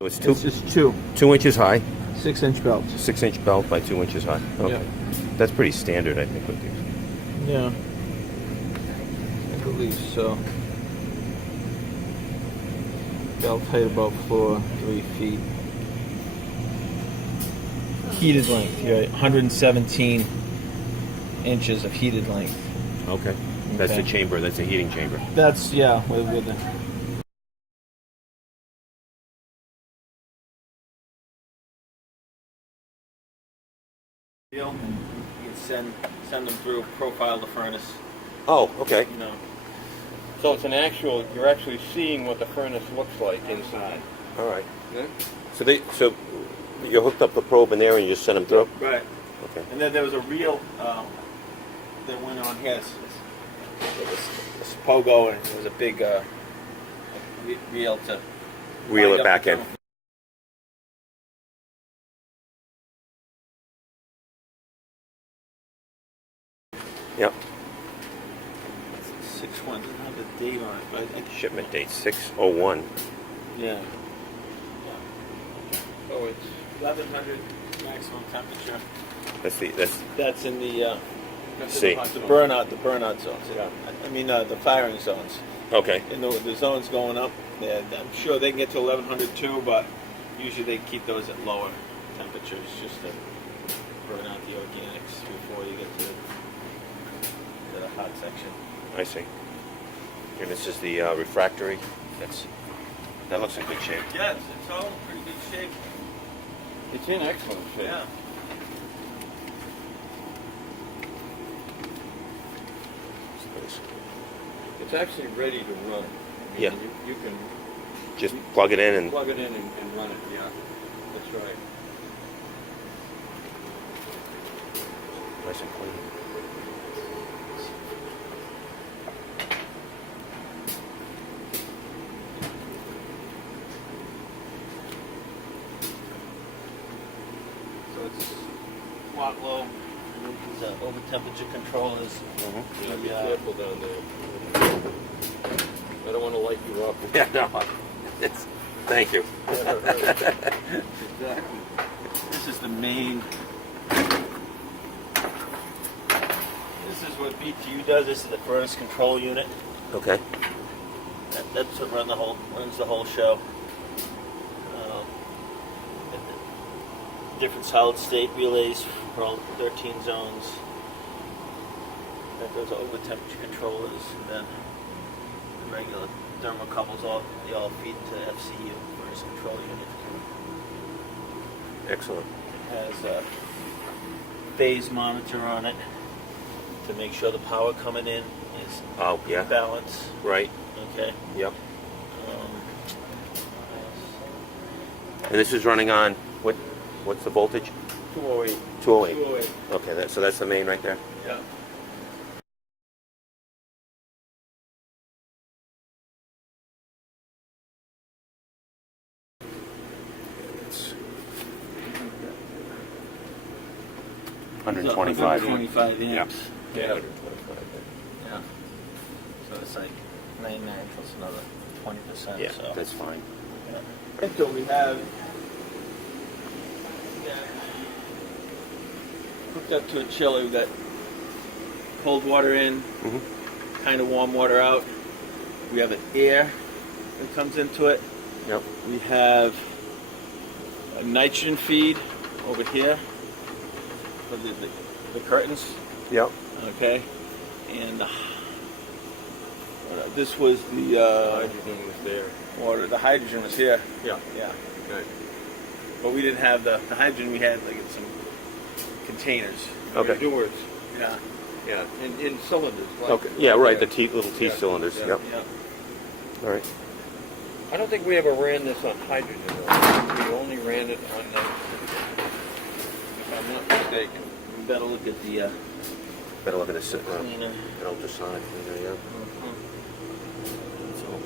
So it's It's just 2 inches high, 6-inch belts. 6-inch belt by 2 inches high. Okay. Yeah. That's pretty standard, I think, with these. Yeah. I believe so. Belt height above floor, 3 feet. Heated length, you're at 117 inches of heated length. Okay. That's Okay. the chamber. That's a heating chamber. That's, yeah, with the... You can send them through, profile the furnace, Oh, okay. you know. So it's an actual, you're actually seeing what the furnace looks like inside. All right. Yeah? So you hooked up the probe in there and you just sent them through? Right. Okay. And then there was a reel that went on here. It was this pogo, and it was a big reel to Reel wind it up back the in. tunnel. Yep. 6/1 doesn't have the date on it, but I think Shipment date 6/01. yeah. Oh, it's 1100 maximum temperature. That's That's in the C. the burnout zones. Yeah. I mean the firing zones. Okay. And the zones going up, I'm sure they can get to 1100 too, but usually they keep those at lower temperatures just to burn out the organics before you get to the hot section. I see. And this is the refractory. That looks in good shape. Yeah, it's all in pretty good shape. it's in excellent shape. Yeah. It's actually ready to run. I mean, Yeah. You can Just plug it in and plug it in and run it. Yeah, that's right. nice and clean. So it's watt low. These over temperature controllers. Yeah, be careful down there. I don't want to light you up. Yeah, no. Thank you. Exactly. This is the main. This is what BTU does. This is the furnace control unit. Okay. That's what runs the whole show. Different solid state relays for all 13 zones. That those over temperature controllers, and then the regular thermocouples. They all feed to FCU, furnace control unit. Excellent. It has a phase monitor on it to make sure the power coming in is Oh, yeah. balanced. Right. Okay. Yep. And this is running on what's the voltage? 208. 208. 208. Okay, so that's the main right there. Yeah. It's 125. 125 amps. Yeah. 125. Yeah. So it's like 99 plus another 20%. Yeah, so. that's fine. Yeah. So we have hooked up to a chiller. We've got cold water in, kind of warm water out. We have an air that comes into it. Yep. We have a nitrogen feed over here for the curtains. Yep. Okay. And this was the Hydrogen was there. water. The hydrogen was here. Yeah. Yeah. Good. But we didn't have the hydrogen. We had like in some containers. Okay. Doors. Yeah. Yeah. In cylinders. Like, Okay. Yeah, right. The little T Yeah. cylinders. Yeah. Yep. Yeah. All right. I don't think we ever ran this on hydrogen. Though. We only ran it on nitrogen, if I'm not mistaken. We better look at the Better look at this cleaner. an ultrasonic cleaner. Yeah. So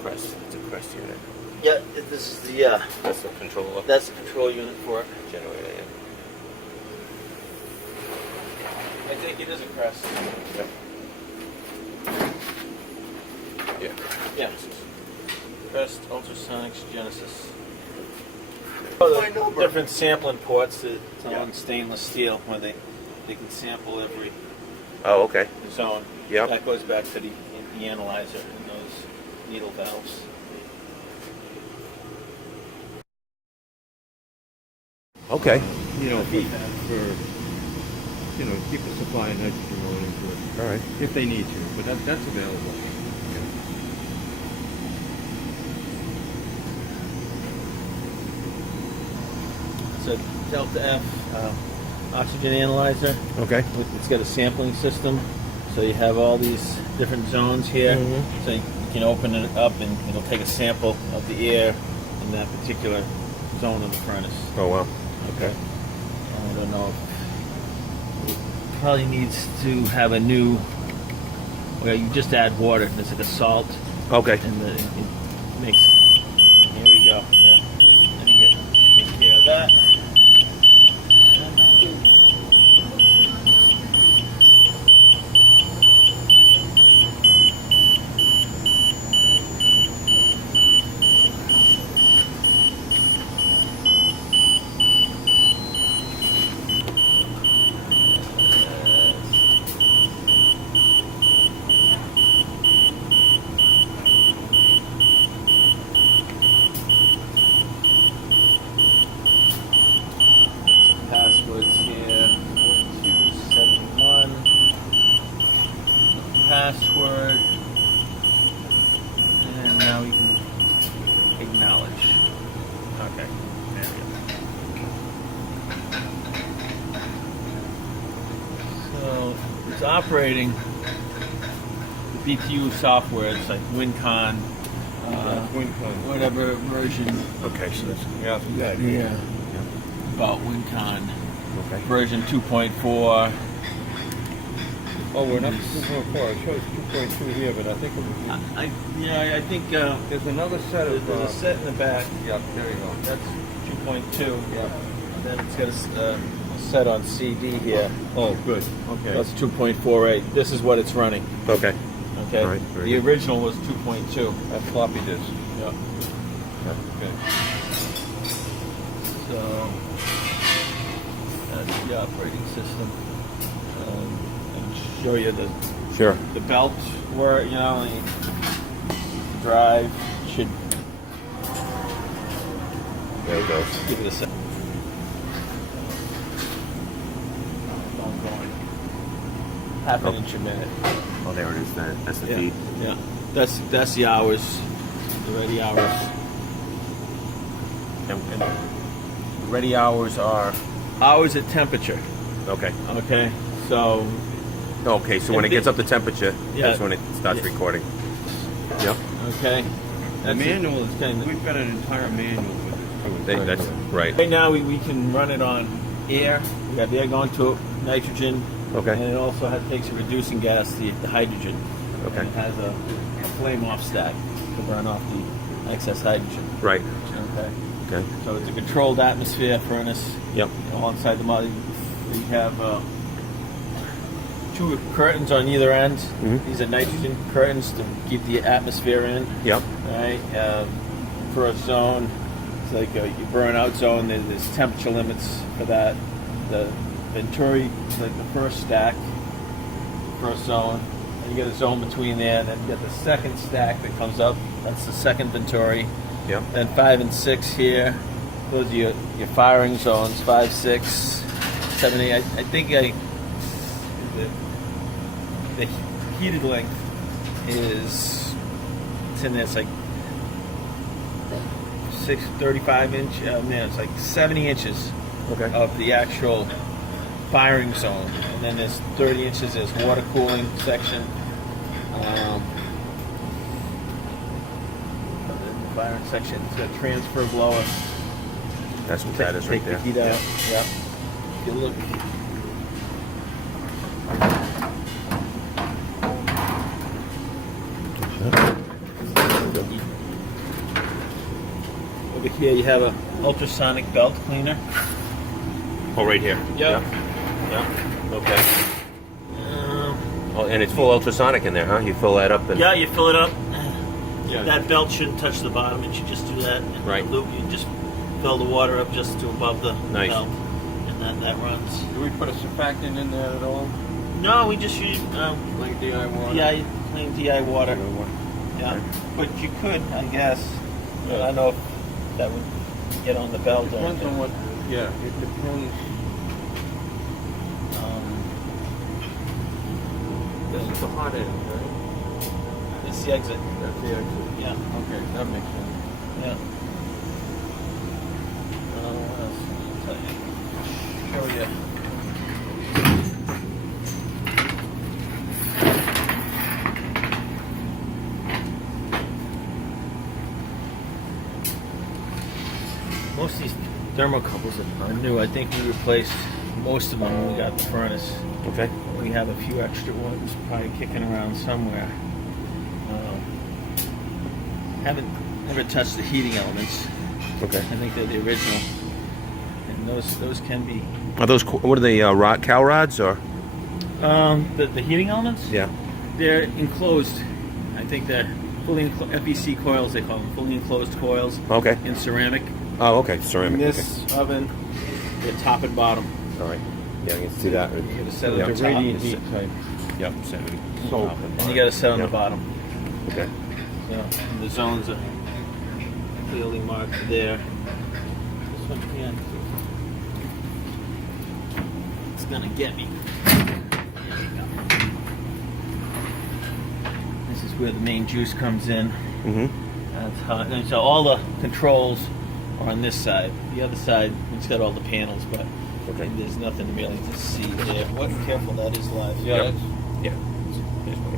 Crest. It's a Crest unit. Yeah. This is the That's the controller. that's the control unit for it. Generator. Yeah. I think it is a Crest. Yep. Yeah. Yeah. Best Ultrasonics Genesis. Different sampling ports. It's on stainless steel where they can sample every Oh, okay. zone. Yep. That goes back to the analyzer and those needle valves. Okay. You know, for keep the supply of nitrogen going into it. All right. If they need to, but that's available. It's a Delta F oxygen analyzer. Okay. It's got a sampling system, so you have all these different zones here. Mhm. So you can open it up and it'll take a sample of the air in that particular zone of the furnace. Oh, wow. Okay. I don't know. It probably needs to have a new. Well, you just add water. There's like a salt, Okay. and it makes. Here we go. Yeah. Then you take care of that. Passwords here, 4271. Password. And now we can acknowledge. Okay, there we go. So it's operating the BTU software. It's like WinCon, whatever version. Okay, so that's Yeah. About WinCon. okay. Version 2.4. Oh, we're not 2.4. It shows 2.2 here, but I think I think there's another set of. there's a set in the back. Yeah, there you go. That's 2.2. Yeah. And then it's got a set on CD here. Oh, good. Okay. That's 2.48. This is what it's running. Okay. Okay. All right, very The good. original was 2.2. That floppy disk. Yeah. Okay. So that's the operating system. And show you Sure. the belt where the drive should There it goes. give it a second. Going half an inch a minute. Oh, there it is. That's the Yeah, feed. yeah. That's the hours, the ready hours. And the ready hours are. Hours at temperature. Okay. Okay, so Okay, so when it gets up to temperature, Yeah. that's when it starts Yeah. recording. Yep. okay. The manual is kind of. We've got an entire manual with it. That's right. Right now we can run it on air. We have air going to it, nitrogen, Okay. and it also takes a reducing gas, the hydrogen. Okay. And it has a flame off stack to burn off the excess hydrogen. Right. Okay. Okay. So it's a controlled atmosphere furnace. Yep. All inside the model. We have two curtains on either end. Mhm. These are nitrogen curtains to keep the atmosphere in. Yep. Right. For a zone, it's like your burnout zone. There's temperature limits for that. The Venturi, like the first stack, first zone. And you get a zone between there, and then you get the second stack that comes up. That's the second Venturi. Yep. Then 5 and 6 here. Those are your firing zones. 5, 6, 7, 8. I think the heated length is it's in this like 35 inch. It's like 70 inches Okay. of the actual firing zone, and then there's 30 inches. There's water cooling section. The firing section. It's got transfer blower. That's what that is right Take there. the heat out. Yeah. You look. Over here you have a ultrasonic belt cleaner. Oh, right here. Yep. Yeah. Okay. Oh, and it's full ultrasonic in there, huh? You fill that up and. Yeah, you fill it up. Yeah. That belt shouldn't touch the bottom. It should just do that. And Right. the loop, you just fill the water up just to above the Nice. belt, and then that runs. Do we put a surfactant in there at all? No, we just use Like DI water? DI, plain DI water. Yeah, Okay. but you could, I guess. I Yeah. don't know if that would get on the belt. Depends or on what, yeah, it depends. This is the hot end, right? It's the exit. That's the exit. Yeah, Okay, that makes sense. yeah. What else can I tell you? Show you. Most of these thermocouples are new. I think we replaced most of them when we got the furnace. Okay. We have a few extra ones probably kicking around somewhere. Haven't never touched the heating elements. Okay. I think they're the original, and those can be Are those, what are they, cow rods or? the heating elements. Yeah. They're enclosed. I think they're fully FEC coils. They call them fully enclosed coils Okay. in ceramic. Oh, okay, In ceramic. this oven, they're top and bottom. Okay. All right. Yeah, I can see that. You gotta set it Yeah. on It's top. a radiant heat type. Yep, so So, And you got to set on Yeah. the bottom. Okay. Yeah, and the zones are clearly marked there. This one here. It's gonna get me. There we go. This is where the main juice comes in. Mm-hmm. That's hot. And so all the controls are on this side. The other side, it's got all the panels, but Okay. there's nothing really to see there. What careful that is live. yeah, Yep. that's, Yeah. There's one.